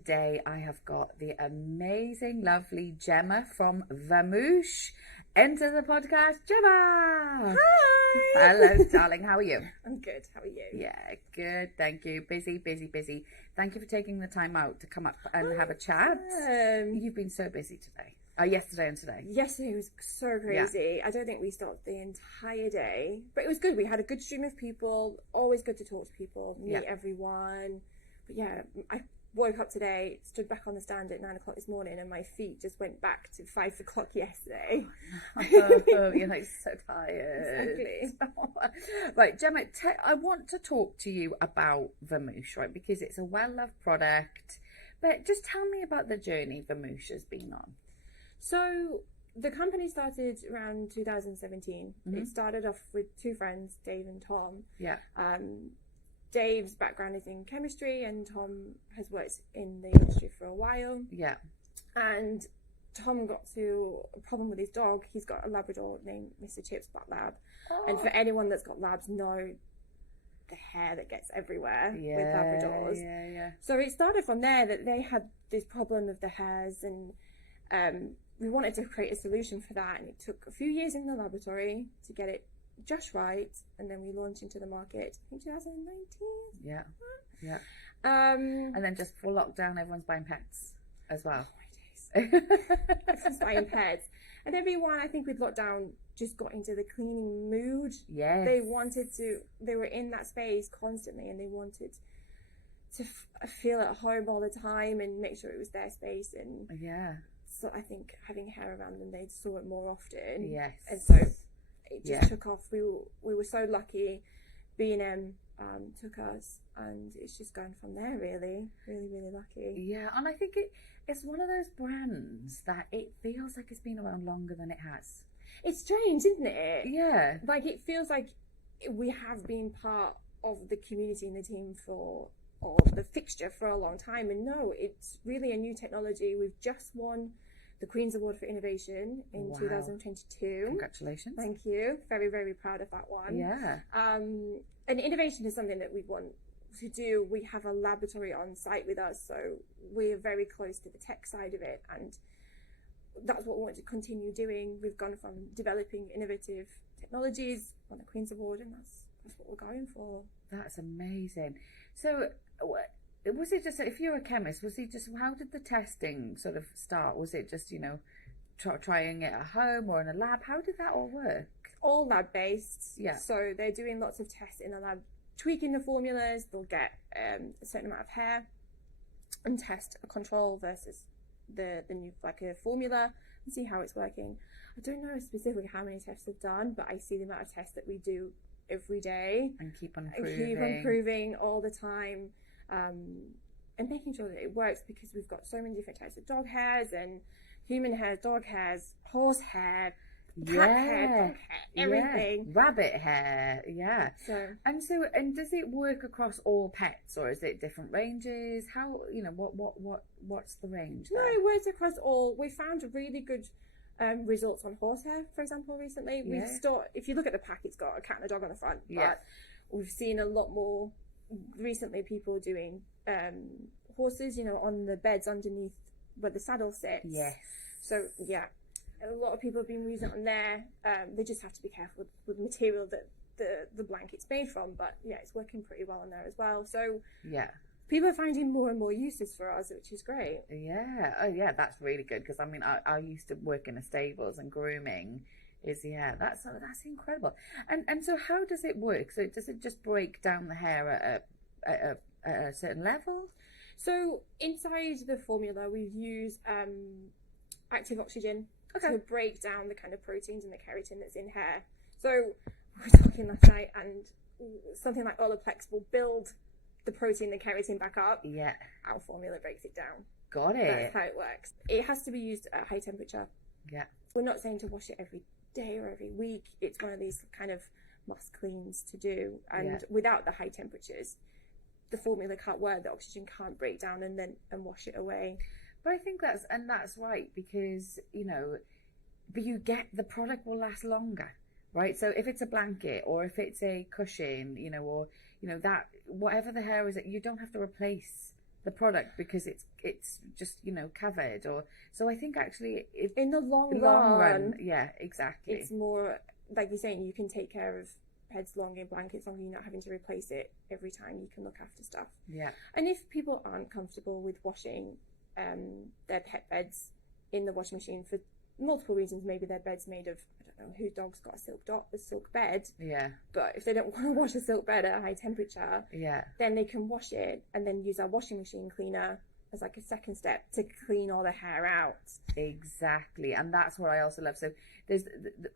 today I have got the amazing, lovely Gemma from Vamoosh. Enter the podcast, Gemma! Hi! Hello, darling, how are you? I'm good, how are you? Yeah, good, thank you. Busy. Thank you for taking the time out to come up and have a chat. You've been so busy today. Yesterday and today. Yesterday was so crazy. Yeah. I don't think we stopped the entire day, but it was good. We had a good stream of people. Always good to talk to people, meet everyone. But yeah, I woke up today, stood back on the stand at 9 o'clock this morning, and my feet just went back to 5 o'clock yesterday. You're like so tired. Exactly. Right, Gemma, I want to talk to you about Vamoosh, right? Because it's a well-loved product. But just tell me about the journey Vamoosh has been on. So the company started around 2017. It started off with two friends, Dave and Tom. Yeah. Dave's background is in chemistry, and Tom has worked in the industry for a while. Yeah. And Tom got to a problem with his dog. He's got a Labrador named Mr. Chips Black Lab. Oh. And for anyone that's got labs, know the hair that gets everywhere with Labradors. Yeah. So it started from there that they had this problem of the hairs, and we wanted to create a solution for that, and it took a few years in the laboratory to get it just right, and then we launched into the market in 2019. Yeah. And then just for lockdown, everyone's buying pets as well. Oh my days. Everyone's buying pets, and everyone, I think, with lockdown just got into the cleaning mood. Yes. They were in that space constantly, and they wanted to feel at home all the time and make sure it was their space. And so I think having hair around them, they saw it more often. Yes. And so it just took off. We were so lucky. B&M took us, and it's just gone from there, really. Really lucky. Yeah, and I think it's one of those brands that it feels like it's been around longer than it has. It's strange, isn't it? Yeah. Like, it feels like we have been part of the community and the team or the fixture for a long time. And no, it's really a new technology. We've just won the Queen's Award for Innovation in 2022. Congratulations. Thank you. Very proud of that one. Yeah. And innovation is something that we want to do. We have a laboratory on site with us, so we're very close to the tech side of it, and that's what we want to continue doing. We've gone from developing innovative technologies on the Queen's Award, and that's what we're going for. That's amazing. So was it just, if you're a chemist, how did the testing sort of start? Was it just, trying it at home or in a lab? How did that all work? All lab based. Yeah. So they're doing lots of tests in the lab, tweaking the formulas. They'll get a certain amount of hair and test a control versus the new formula and see how it's working. I don't know specifically how many tests they've done, but I see the amount of tests that we do every day and keep on improving all the time, and making sure that it works, because we've got so many different types of dog hairs and human hairs, dog hairs, horse hair, cat hair, dog hair, everything. Rabbit hair, And does it work across all pets, or is it different ranges? How, what's the range there? No, it works across all. We found really good results on horsehair, for example, recently. If you look at the pack, it's got a cat and a dog on the front, but we've seen a lot more recently people doing horses, on the beds underneath where the saddle sits. Yes. So a lot of people have been using it on there. They just have to be careful with the material that the blanket's made from, but it's working pretty well on there as well. So people are finding more and more uses for us, which is great. Yeah. Oh, yeah, that's really good, because I used to work in the stables, and grooming is that's incredible. And so how does it work? So does it just break down the hair at a certain level? So inside the formula, we use active oxygen to break down the kind of proteins and the keratin that's in hair. So we were talking last night, and something like Olaplex will build the protein, the keratin back up. Yeah. Our formula breaks it down. Got it. That's how it works. It has to be used at high temperature. Yeah. We're not saying to wash it every day or every week. It's one of these kind of must cleans to do, and without the high temperatures, the formula can't work. The oxygen can't break down and wash it away. But I think that's right, because the product will last longer, right? So if it's a blanket, or if it's a cushion, or that whatever the hair is, you don't have to replace the product because it's just, you know, covered. Or so I think actually in the long run, yeah, exactly. It's more like you're saying, you can take care of beds longer, blankets longer. You're not having to replace it every time. You can look after stuff. Yeah. And if people aren't comfortable with washing their pet beds in the washing machine for multiple reasons, maybe their bed's made of, I don't know, whose dog's got a silk bed. Yeah. But if they don't want to wash a silk bed at a high temperature, yeah, then they can wash it and then use our washing machine cleaner as like a second step to clean all the hair out. Exactly. And that's what I also love. So there's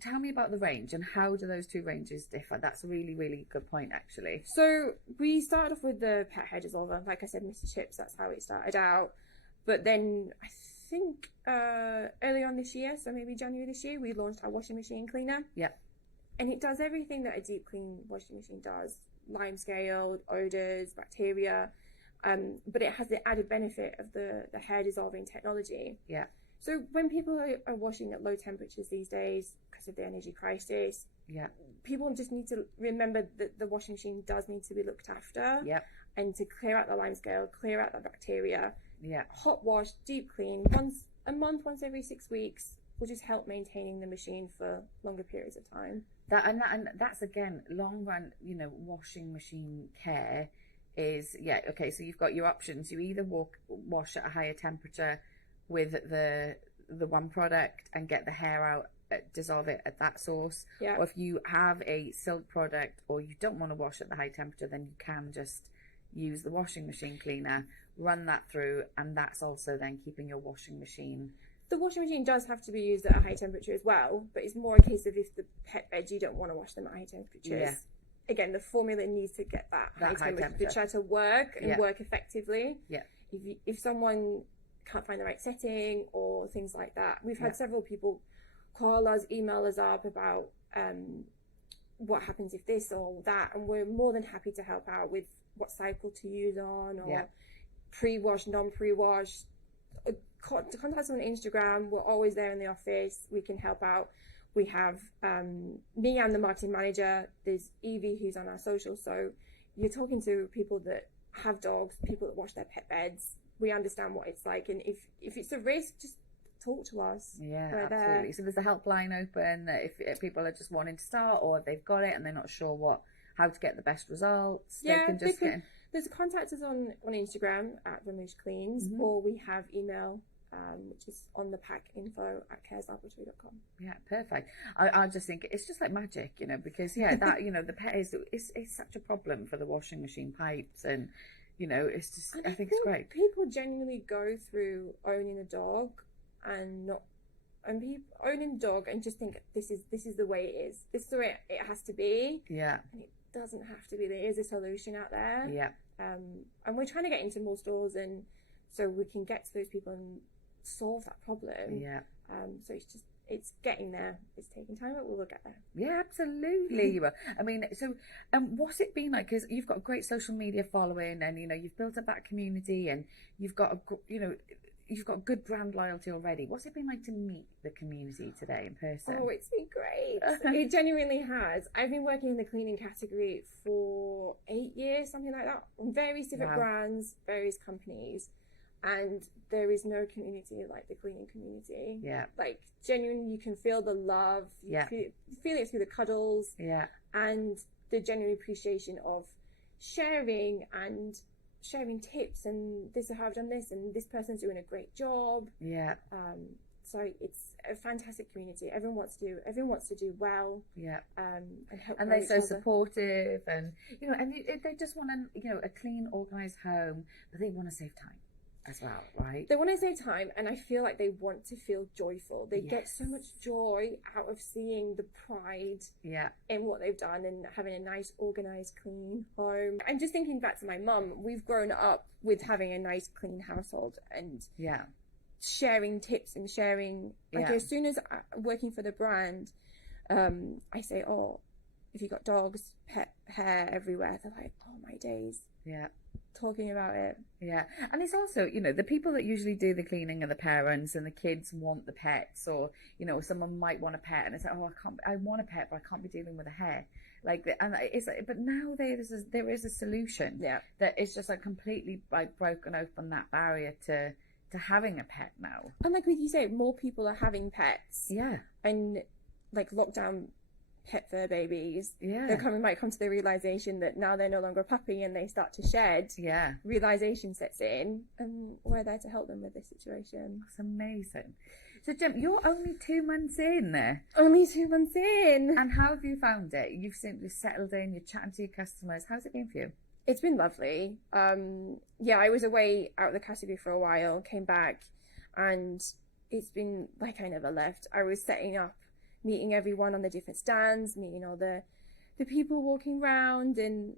tell me about the range and how do those two ranges differ? That's a really, really good point, actually. So we started off with the pet hair dissolver. Like I said, Mr. Chips, that's how it started out. But then I think early on this year, so maybe January this year, we launched our washing machine cleaner. Yeah. And it does everything that a deep clean washing machine does. Lime scale, odours, bacteria. But it has the added benefit of the hair dissolving technology. Yeah. So when people are washing at low temperatures these days because of the energy crisis, yeah, people just need to remember that the washing machine does need to be looked after. Yeah. And to clear out the lime scale, clear out the bacteria. Yeah. Hot wash, deep clean, once a month, once every 6 weeks will just help maintaining the machine for longer periods of time. That's again long run, you know, washing machine care is, yeah, okay, so you've got your options. You either wash at a higher temperature with the one product and get the hair out, dissolve it at that source. Yeah. Or if you have a silk product or you don't want to wash at the high temperature, then you can just use the washing machine cleaner, run that through, and that's also then keeping your washing machine. The washing machine does have to be used at a high temperature as well, but it's more a case of if the pet beds, you don't want to wash them at high temperatures. Yeah. Again, the formula needs to get that high temperature to work and work effectively. Yeah. If someone can't find the right setting or things like that, we've had several people call us, email us up about what happens if this or that, and we're more than happy to help out with what cycle to use on, or pre-wash, non-pre-wash. Contact us on Instagram. We're always there in the office. We can help out. We have me and the marketing manager. There's Evie who's on our social. So you're talking to people that have dogs, people that wash their pet beds. We understand what it's like, and if it's a risk, just talk to us. Yeah, absolutely. So there's a helpline open if people are just wanting to start, or if they've got it and they're not sure how to get the best results. Yeah, they can just get in. There's contact us on Instagram at Vamoosh Cleans, or we have email, which is on the pack info@careslaboratory.com. Yeah, perfect. I just think it's just like magic, you know, because that the pet is such a problem for the washing machine pipes, and you know it's just I think it's great. People genuinely go through owning a dog and owning a dog and just think this is the way it is. This is the way it has to be. Yeah. And it doesn't have to be. There is a solution out there. Yeah. And we're trying to get into more stores, and so we can get to those people and solve that problem. Yeah. So it's getting there. It's taking time, but we'll get there. Yeah, absolutely. You will. I mean, so what's it been like? Because you've got a great social media following, and you've built up that community, and you've got you've got good brand loyalty already. What's it been like to meet the community today in person? Oh, it's been great. It genuinely has. I've been working in the cleaning category for 8 years, something like that, on various different brands, various companies, and there is no community like the cleaning community. Yeah. Like, genuinely, you can feel the love. You feel it through the cuddles. Yeah. And the genuine appreciation of sharing tips, and this is how I've done this, and this person's doing a great job. Yeah. So it's a fantastic community. Everyone wants to do well. Yeah. And help. And they're so supportive, and and they just want a clean, organised home, but they want to save time as well, right? They want to save time, and I feel like they want to feel joyful. They get so much joy out of seeing the pride in what they've done and having a nice, organised, clean home. And just thinking back to my mum, we've grown up with having a nice, clean household, and sharing tips and sharing. As soon as I'm working for the brand, I say, oh, if you got dogs, pet hair everywhere, they're like, oh, my days. Yeah. talking about it. Yeah, and it's also, you know, the people that usually do the cleaning are the parents, and the kids want the pets, or, you know, someone might want a pet and it's like, oh, I want a pet, but I can't be dealing with a hair. Like, and it's like, but now there is a solution. Yeah. That is just like completely like broken open that barrier to having a pet now. And like you say, more people are having pets. Yeah. And like lockdown pet fur babies, Yeah. they might come to the realization that now they're no longer a puppy and they start to shed. Yeah. Realization sets in, and we're there to help them with this situation. That's amazing. So, Gemma, you're only 2 months in there. Only 2 months in. And how have you found it? You've simply settled in, you're chatting to your customers. How's it been for you? It's been lovely. Yeah, I was away out of the category for a while, came back, and it's been like I never left. I was setting up, meeting everyone on the different stands, meeting all the people walking around, and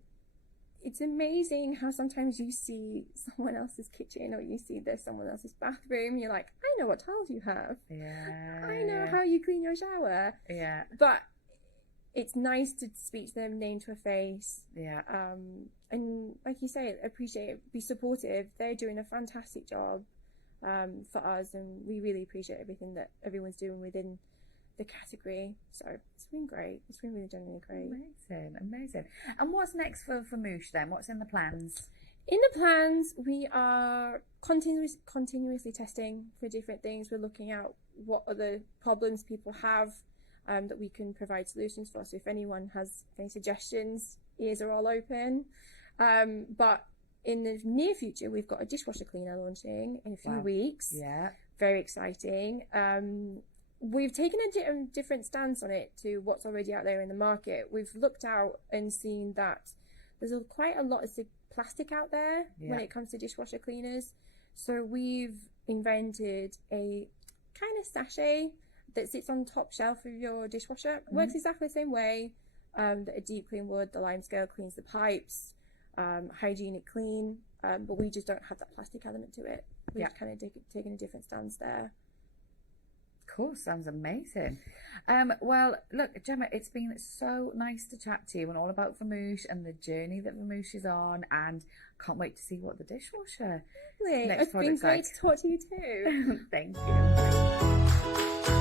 it's amazing how sometimes you see someone else's kitchen or you see there's someone else's bathroom, and you're like, I know what towels you have. Yeah. I know how you clean your shower. Yeah. But it's nice to speak to them name to a face. Yeah. And like you say, appreciate it, be supportive. They're doing a fantastic job for us, and we really appreciate everything that everyone's doing within the category. So it's been great. It's been really genuinely great. Amazing. And what's next for Vamoosh then? What's in the plans? In the plans, we are continuously testing for different things. We're looking at what other problems people have that we can provide solutions for. So if anyone has any suggestions, ears are all open. But in the near future, we've got a dishwasher cleaner launching in a few weeks. Yeah. Very exciting. We've taken a different stance on it to what's already out there in the market. We've looked out and seen that there's quite a lot of plastic out there when it comes to dishwasher cleaners. So we've invented a kind of sachet that sits on the top shelf of your dishwasher. It works exactly the same way that a deep clean would. The lime scale cleans the pipes, hygienic clean, but we just don't have that plastic element to it. We've kind of taken a different stance there. Cool, sounds amazing. Well, look, Gemma, it's been so nice to chat to you and all about Vamoosh and the journey that Vamoosh is on, and can't wait to see what the dishwasher It's been great to talk to you too. Thank you.